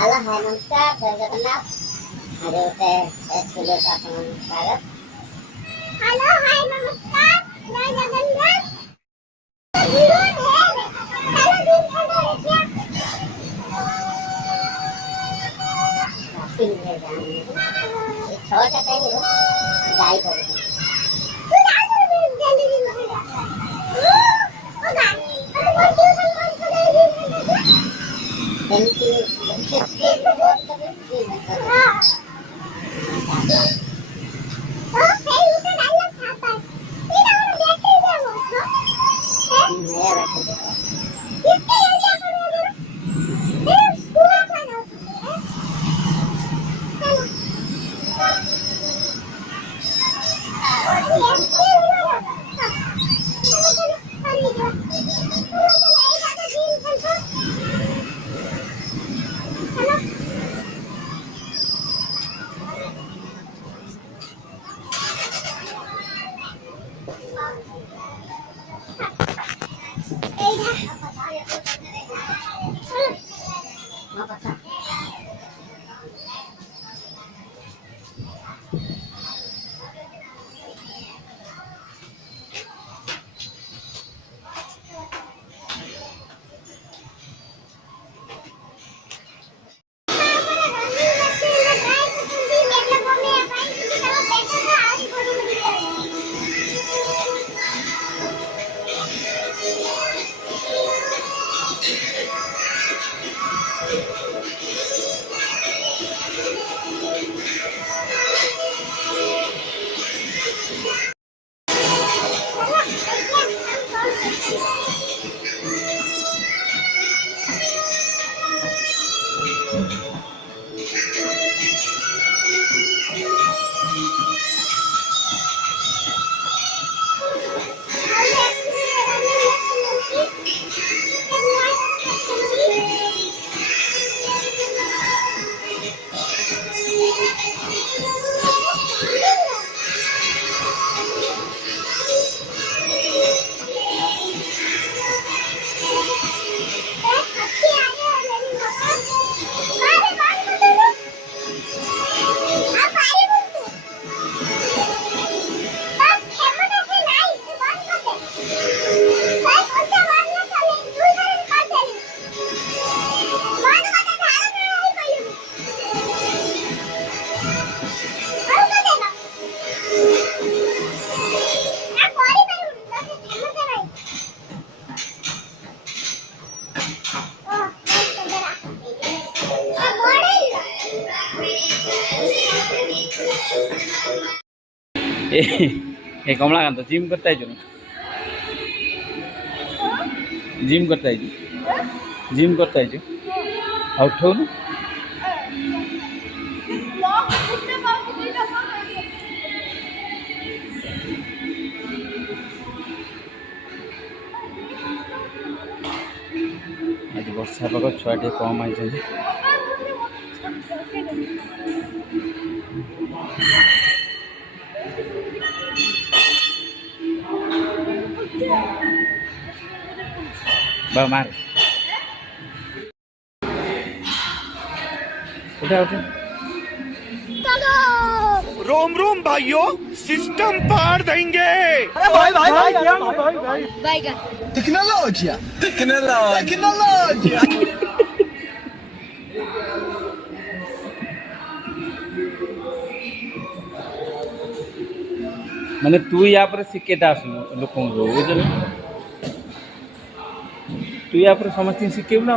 Hello hi नमस्कार जय जगन्नाथ आज होते एस वीडियो का स्वागत। हेलो हाय नमस्कार जय जगन्नाथ वीडियो है हेलो दिन हेलो क्या तीन है जाने छोटा टाइम हो जाई पर तू जाओ जल्दी जल्दी ओ गाड़ी अरे ट्यूशन बंद कर दे Thank you. ए कमलाकांत जिम करता है जिम करता है जिम करता है उठो ना आज वर्षा पाग छुआ टे कम आई मार उठा उठा रोम रोम भाइयों सिस्टम पार देंगे। अरे भाई भाई भाई भाई टेक्नोलॉजी टेक्नोलॉजी माने तू या पर शिकेटा लोक बुझल तू या पर समस्त शिखेबू ना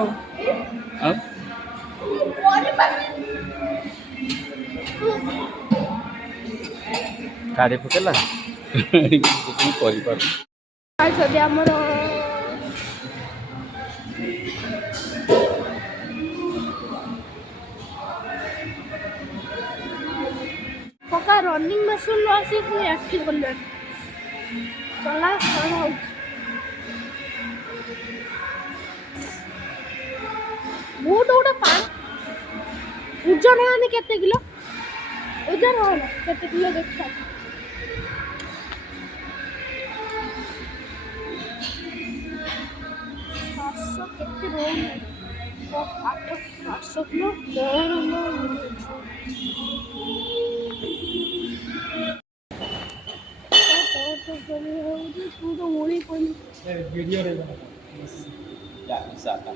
काढ़े पकेला पका रनिंग मशीन आसी पुणी एक्टिव करले चला चला बहुत गोटे पा ओजन है केते किलो ओजन हो ना केते किलो देखा केते रोल 8 स्वप्न तू तो मुड़ी कोई वीडियो रे Ya, misalkan.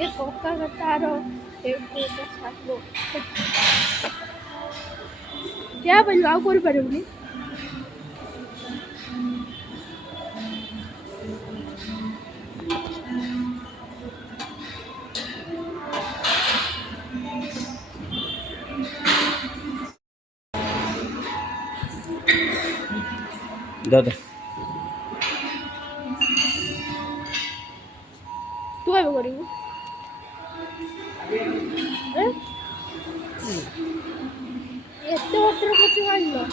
ये कोका का रो एक को साथ लो क्या बोलूं आप कौन पढ़ोगी दादा तू काय करू एते वस्त्र कसे काढलं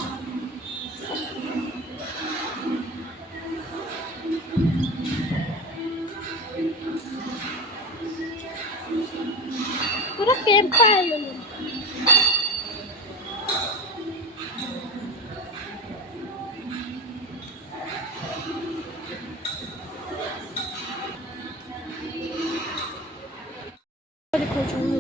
पुरा केम्प आहे देखो चूड़ी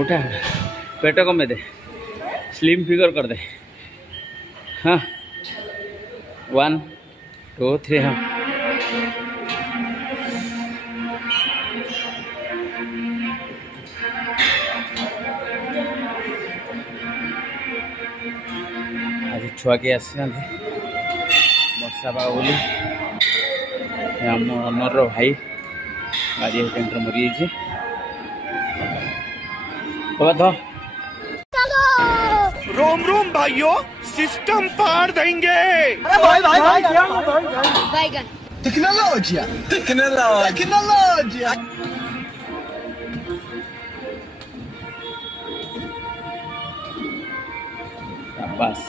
उठा पेट कमे दे स्लिम फिगर कर दे हाँ 1 2 3 हाँ आज छुआ के आसना वर्षा पाग बोली अमर भाई आज टेंटर मरी जाइए रोम रोम भाइयों, सिस्टम पार देंगे। अरे भाई बैगन टेक्नोलॉजिया टेक्नोलॉजिया बस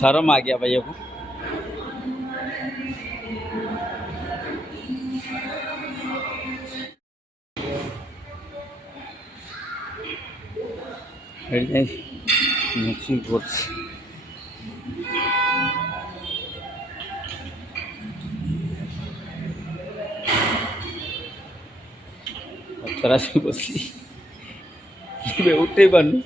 शर्म आ गया भैया को तरह से बसली उठे बनू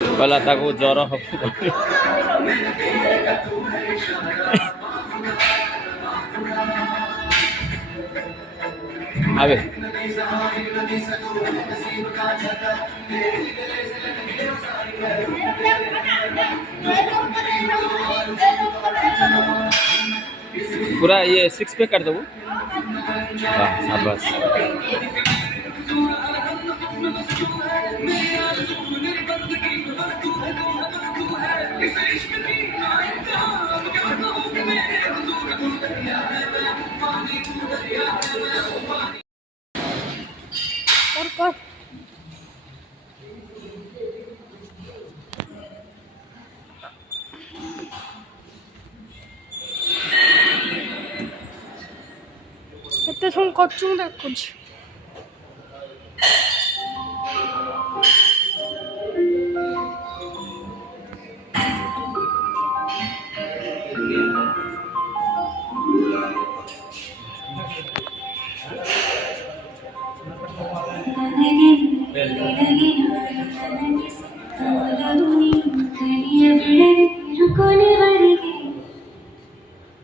कला ताको ज्वर आवे पूरा ये 6 पैक कर दो शाबाश କେତେ ସମୟ କରୁଛୁ ମୁଁ ଦେଖୁଛି।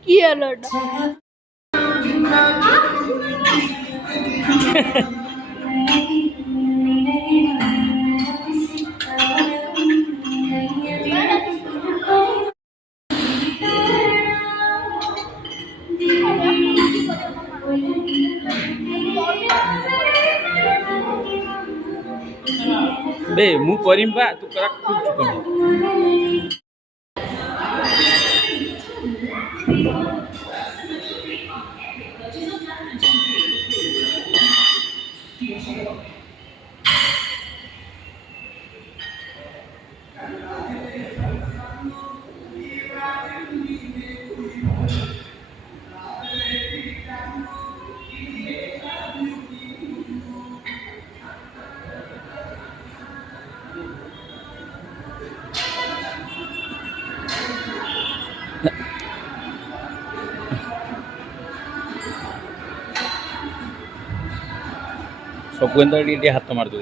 কি হলো এটা? बे मु करीम बा तू करा खूब चुकम सब टे हाथ मार दे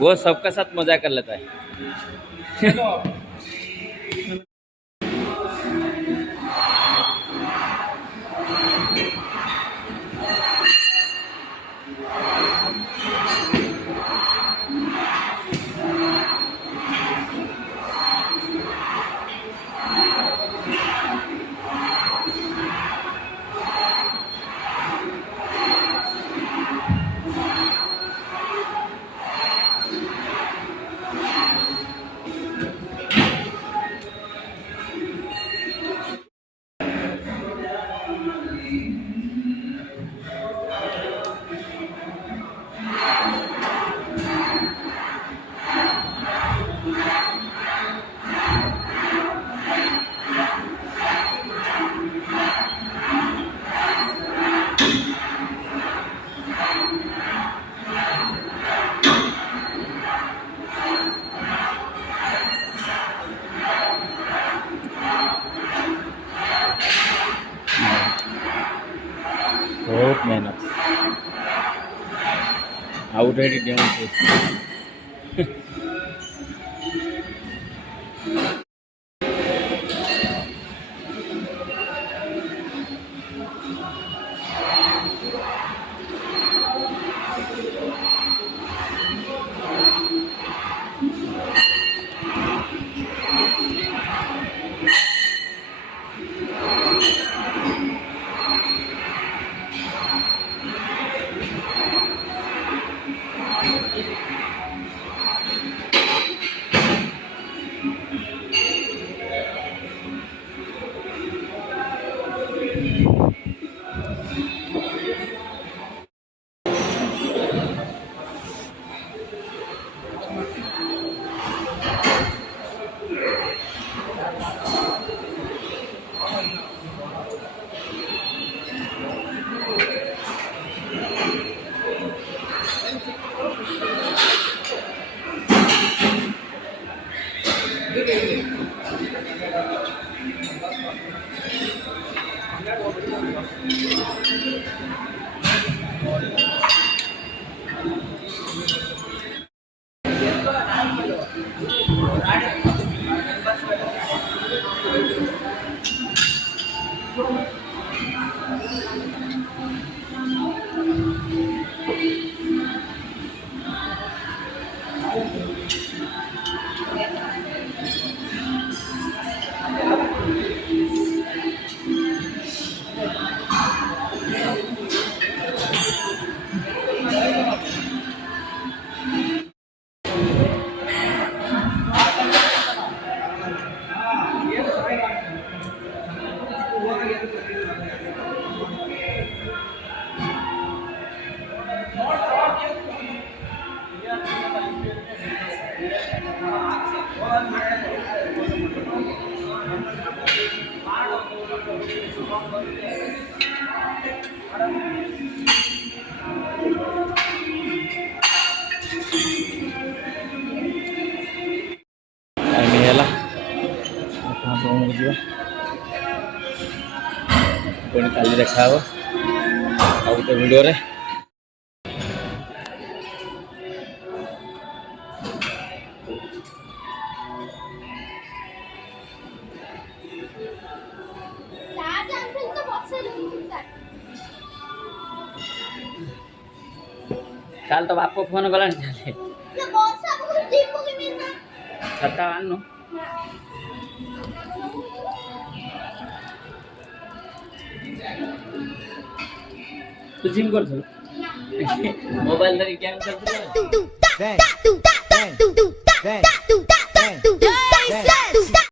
वो सबका साथ मजा कर लेता है। बहुत मेहनत आउट रेडी डेमो से ଟାଇମ୍ ହେଇଗଲା ରୁମ୍କୁ ଯିବା ପୁଣି କାଲି ଦେଖା ହବ ଆଉ ଗୋଟେ ଭିଡ଼ିଓରେ। ଚାର୍ଜ ଆଣିଥିଲି ତ ବସେଇଲି ଚାଲ ତ ବାପ ଫୋନ୍ କଲାଣି ଚାଲେ ବର୍ଷା ବହୁତ ଯିବୁ କେମିତି ନା ଛତା ଆଣୁନୁ। ତୁ ଜିମ୍ କରୁଥିଲୁ ମୋବାଇଲ ଧରିକି ଗେମ୍ ଖେଳୁଥିଲୁ। Bang. Bang. Bang.